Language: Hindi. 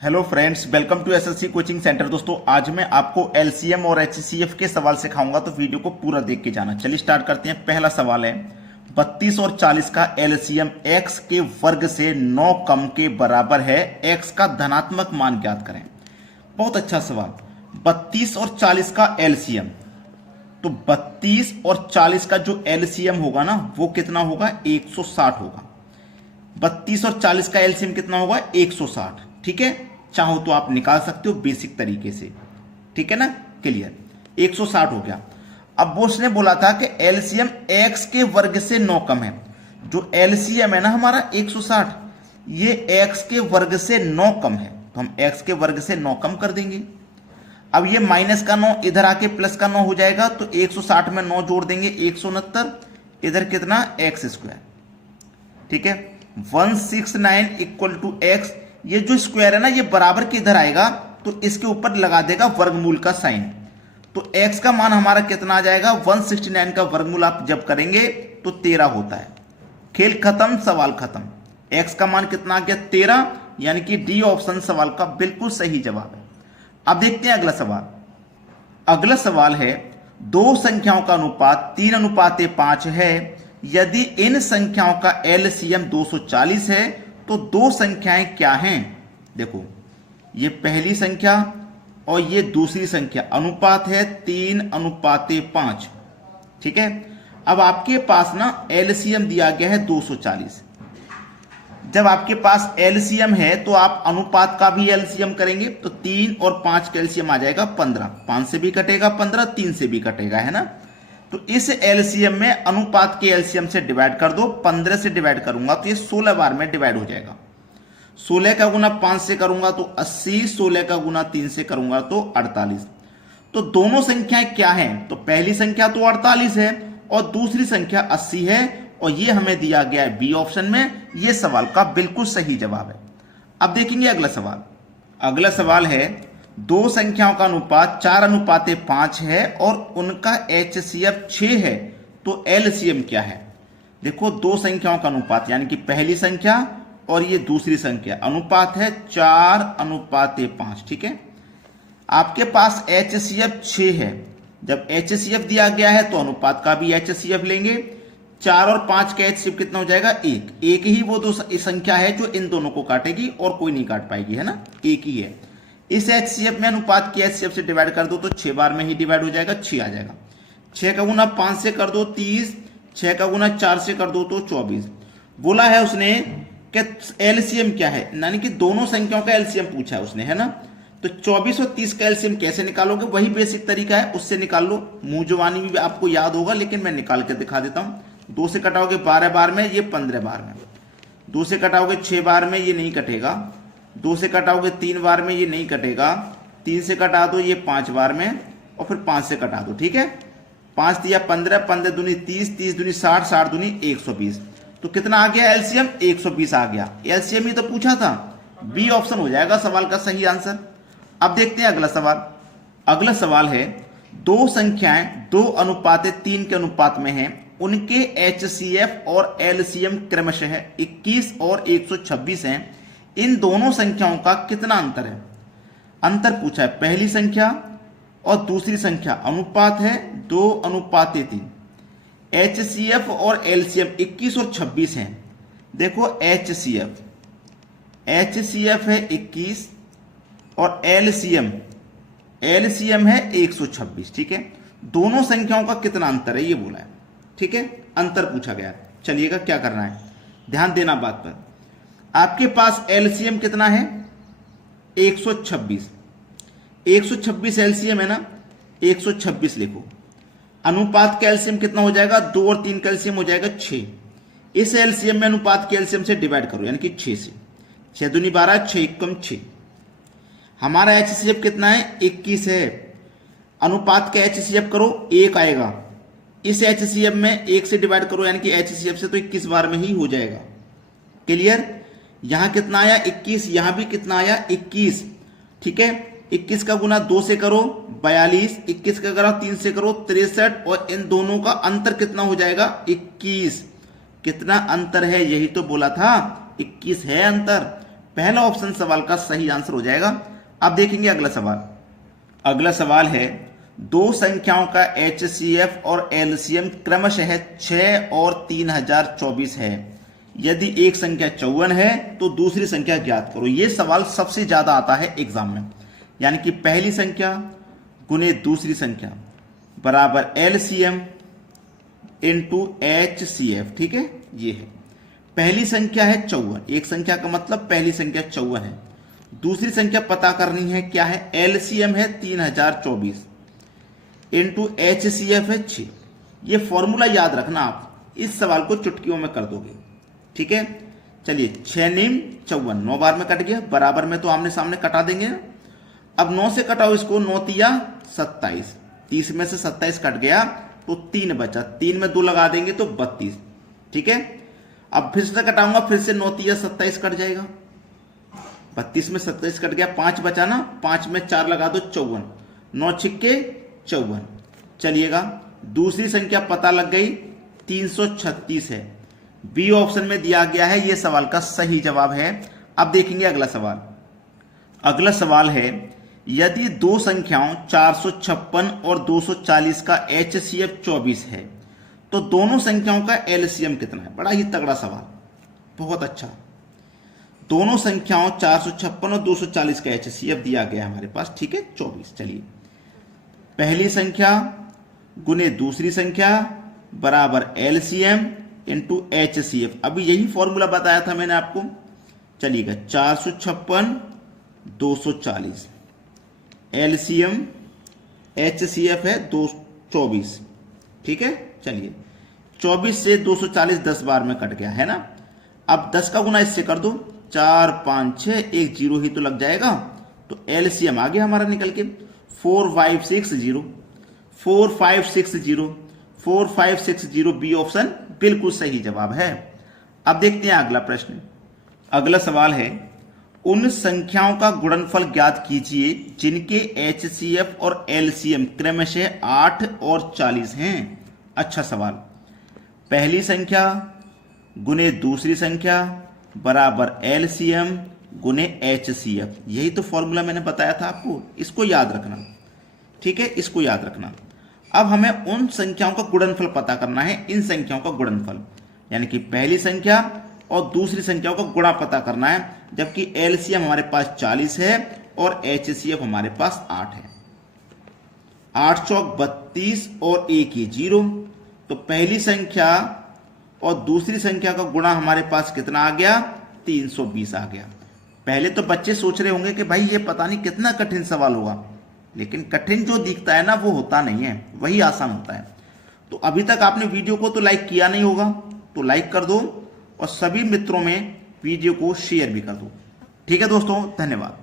Hello friends, welcome to SSC coaching centre. दोस्तों, आज मैं आपको एलसीएम और एचसीएफ के सवाल सिखाऊंगा, तो वीडियो को पूरा देख के जाना। चलिए स्टार्ट करते हैं। पहला सवाल है 32 और 40 का एलसीएम x के वर्ग से 9 कम के बराबर है, x का धनात्मक मान ज्ञात करें। बहुत अच्छा सवाल। 32 और 40 का एलसीएम, तो 32 और 40 का जो एलसीएम होगा ना, वो कितना होगा? 160 होगा। 32 और 40 का एलसीएम कितना होगा? 160। ठीक है, चाहो तो आप निकाल सकते हो बेसिक तरीके से। ठीक है ना, क्लियर। 160 हो गया। अब वो उसने बोला था कि एलसीएम x के वर्ग से 9 कम है। जो एलसीएम है ना हमारा 160, ये x के वर्ग से 9 कम है, तो हम x के वर्ग से 9 कम कर देंगे। अब ये माइनस का 9 इधर आके प्लस का 9 हो जाएगा, तो 160 में 9 जोड़ देंगे 169, इधर कितना? x square. ठीक है, 169 इक्वल टू x। ये जो स्क्वायर है ना, ये बराबर के इधर आएगा, तो इसके ऊपर लगा देगा वर्गमूल का साइन। तो x का मान हमारा कितना आ जाएगा? 169 का वर्गमूल आप जब करेंगे तो 13 होता है। खेल खत्म, सवाल खत्म। x का मान कितना आ गया? 13, यानी कि डी ऑप्शन सवाल का बिल्कुल सही जवाब है। अब देखते हैं अगला सवाल। अगला सवाल है, दो संख्याओं का अनुपात 3:5 है। यदि इन संख्याओं का एलसीएम 240 है तो दो संख्याएं क्या हैं? देखो, ये पहली संख्या और ये दूसरी संख्या, अनुपात है 3:5। ठीक है, अब आपके पास ना एलसीएम दिया गया है 240। जब आपके पास एलसीएम है तो आप अनुपात का भी एलसीएम करेंगे, तो 3 और 5 का एलसीएम आ जाएगा 15। 5 से भी कटेगा 15, 3 से भी कटेगा, है ना। तो इस एलसीएम में अनुपात के एलसीएम से डिवाइड कर दो। 15 से डिवाइड करूंगा तो ये 16 बार में डिवाइड हो जाएगा। 16 का गुना 5 से करूंगा तो 80, 16 का गुना 3 से करूंगा तो 48। तो दोनों संख्याएं क्या हैं? तो पहली संख्या तो 48 है और दूसरी संख्या 80 है, और ये हमें दिया गया है बी ऑप्शन में। ये सवाल का बिल्कुल सही जवाब है। अब देखेंगे अगला सवाल। अगला सवाल है, दो संख्याओं का अनुपात 4:5 है और उनका एचसीएफ 6 है, तो एलसीएम क्या है? देखो, दो संख्याओं का अनुपात, यानी कि पहली संख्या और ये दूसरी संख्या, अनुपात है 4:5। ठीक है, आपके पास एचसीएफ 6 है। जब एचसीएफ दिया गया है तो अनुपात का भी एचसीएफ लेंगे। 4 और 5 का एचसीएफ कितना हो जाएगा? 1। एक ही वो दो संख्या है जो इन दोनों को काटेगी और कोई नहीं काट पाएगी, है ना, एक ही है। इस एचसीएफ में अनुपात के एचसीएफ से डिवाइड कर दो तो 6 बार में ही डिवाइड हो जाएगा, 6 आ जाएगा। 6 का गुना 5 से कर दो 30, 6 का गुना 4 से कर दो तो 24। बोला है उसने कि एलसीएम क्या है, यानी कि दोनों संख्याओं का एलसीएम पूछा है उसने, है ना। तो 24 और 30 का एलसीएम कैसे निकालोगे? वही बेसिक तरीका है, उससे निकाल लो। मुंह जुबानी भी आपको याद होगा, लेकिन मैं निकाल के दिखा देता हूं। 2 से कटाओगे 12 बार में, ये 15 बार में। 2 से कटाओगे 6 बार में, ये नहीं कटेगा। 2 से कटाओगे 3 बार में, ये नहीं कटेगा। 3 से कटा दो, ये 5 बार में, और फिर 5 से कटा दो। ठीक है, 5 दिया 15, 15 दूनी 30, 30 दूनी 60, 60 दूनी 120। तो कितना आ गया एलसीएम? 120 आ गया। एलसीएम ही तो पूछा था, बी ऑप्शन हो जाएगा सवाल का सही आंसर। अब देखते हैं अगला सवाल। अगला सवाल है, दो संख्याएं 2:3 के अनुपात में हैं, उनके एचसीएफ और एलसीएम क्रमशः 21 और 126 हैं। इन दोनों संख्याओं का कितना अंतर है? अंतर पूछा है, पहली संख्या और दूसरी संख्या, अनुपात है 2:3। एचसीएफ और एलसीएम 21 और 26 हैं। देखो, एचसीएफ है 21 और एलसीएम है 126। ठीक है, दोनों संख्याओं का कितना अंतर है ये बोला है। ठीक है, अंतर पूछा गया है। चलिएगा, क्या करना है, ध्यान देना बात पर। आपके पास एलसीएम कितना है? 126। 126 एलसीएम है ना, 126 लिखो। अनुपात का एलसीएम कितना हो जाएगा? 2 और 3 का एलसीएम हो जाएगा 6। इस एलसीएम में अनुपात के एलसीएम से डिवाइड करो, यानी कि 6 से। 6 दूनी 12, 6 एकम 6। हमारा एचसीएफ कितना है? 21 है। अनुपात का एचसीएफ करो, 1 आएगा। इस एचसीएफ में 1 से डिवाइड करो, यानी कि एचसीएफ से तो 21 बार में ही हो जाएगा। क्लियर? यहां कितना आया? 21। यहां भी कितना आया? 21। ठीक है, 21 का गुना 2 से करो 42, 21 का गुना 3 से करो 63, और इन दोनों का अंतर कितना हो जाएगा? 21। कितना अंतर है? यही तो बोला था, 21 है अंतर। पहला ऑप्शन सवाल का सही आंसर हो जाएगा। अब देखेंगे अगला सवाल। अगला सवाल है, दो संख्याओं का HCF और LCM क्रमशः 6 और 3024 है। यदि एक संख्या 54 है तो दूसरी संख्या ज्ञात करो। यह सवाल सबसे ज्यादा आता है एग्जाम में, यानी कि पहली संख्या गुने दूसरी संख्या बराबर LCM इंटू HCF। ठीक है, ये है पहली संख्या है 54, एक संख्या का मतलब पहली संख्या 54 है। दूसरी संख्या पता करनी है, क्या है, LCM है 3024 इंटू HCF है 6। ये फॉर्मूला याद रखना, आप इस सवाल को चुटकियों में कर दोगे। ठीक है, चलिए 6 नीम 54, 9 बार में कट गया, बराबर में तो आमने सामने कटा देंगे। अब 9 से कटाओ इसको, 9 तिया 27, 30 में से 27 कट गया तो 3 बचा, 3 में 2 लगा देंगे तो 32। ठीक है, अब फिर से कटाऊंगा, फिर से 9 तिया 27 कट जाएगा, 32 में 27 कट गया, 5 बचा ना, 5 में 4 लगा दो 54, 9 छिक्के 54। चलिएगा दूसरी संख्या पता लग गई, 336 है। बी ऑप्शन में दिया गया है, यह सवाल का सही जवाब है। अब देखेंगे अगला सवाल। अगला सवाल है, यदि दो संख्याओं 456 और 240 का HCF 24 है तो दोनों संख्याओं का LCM कितना है। बड़ा ही तगड़ा सवाल, बहुत अच्छा। दोनों संख्याओं 456 और 240 का HCF दिया गया है हमारे पास, ठीक है 24। चलिए पहली संख्या गुने दूसरी संख्या बराबर LCM इंटू HCF। अभी यही फॉर्मूला बताया था मैंने आपको। चलिएगा 456 240, LCM HCF है 224। ठीक है, चलिए 24 से 240 10 बार में कट गया है ना। अब 10 का गुना इससे कर दो, 4 5 6, एक जीरो ही तो लग जाएगा, तो LCM आ गया हमारा निकल के 4560, 4560, 4560। बी ऑप्शन बिल्कुल सही जवाब है। अब देखते हैं अगला प्रश्न। अगला सवाल है, उन संख्याओं का गुणनफल ज्ञात कीजिए जिनके HCF और LCM क्रमशः 8 और 40 हैं। अच्छा सवाल। पहली संख्या गुने दूसरी संख्या बराबर LCM गुने HCF। यही तो फॉर्मूला मैंने बताया था आपको, इसको याद रखना। ठीक है, इसको याद रखना। अब हमें उन संख्याओं का गुणनफल पता करना है, इन संख्याओं का गुणनफल, यानी कि पहली संख्या और दूसरी संख्याओं का गुणा पता करना है, जबकि LCM हमारे पास 40 है और HCF हमारे पास 8 है। 8 चौक 32 और 1 ही 0, तो पहली संख्या और दूसरी संख्या का गुणा हमारे पास कितना आ गया, 320 आ गया। पहले तो बच्चे सोच रहे होंगे कि भाई ये पता नहीं कितना कठिन सवाल होगा, लेकिन कठिन जो दिखता है ना वो होता नहीं है, वही आसान होता है। तो अभी तक आपने वीडियो को तो लाइक किया नहीं होगा, तो लाइक कर दो और सभी मित्रों में वीडियो को शेयर भी कर दो। ठीक है दोस्तों, धन्यवाद।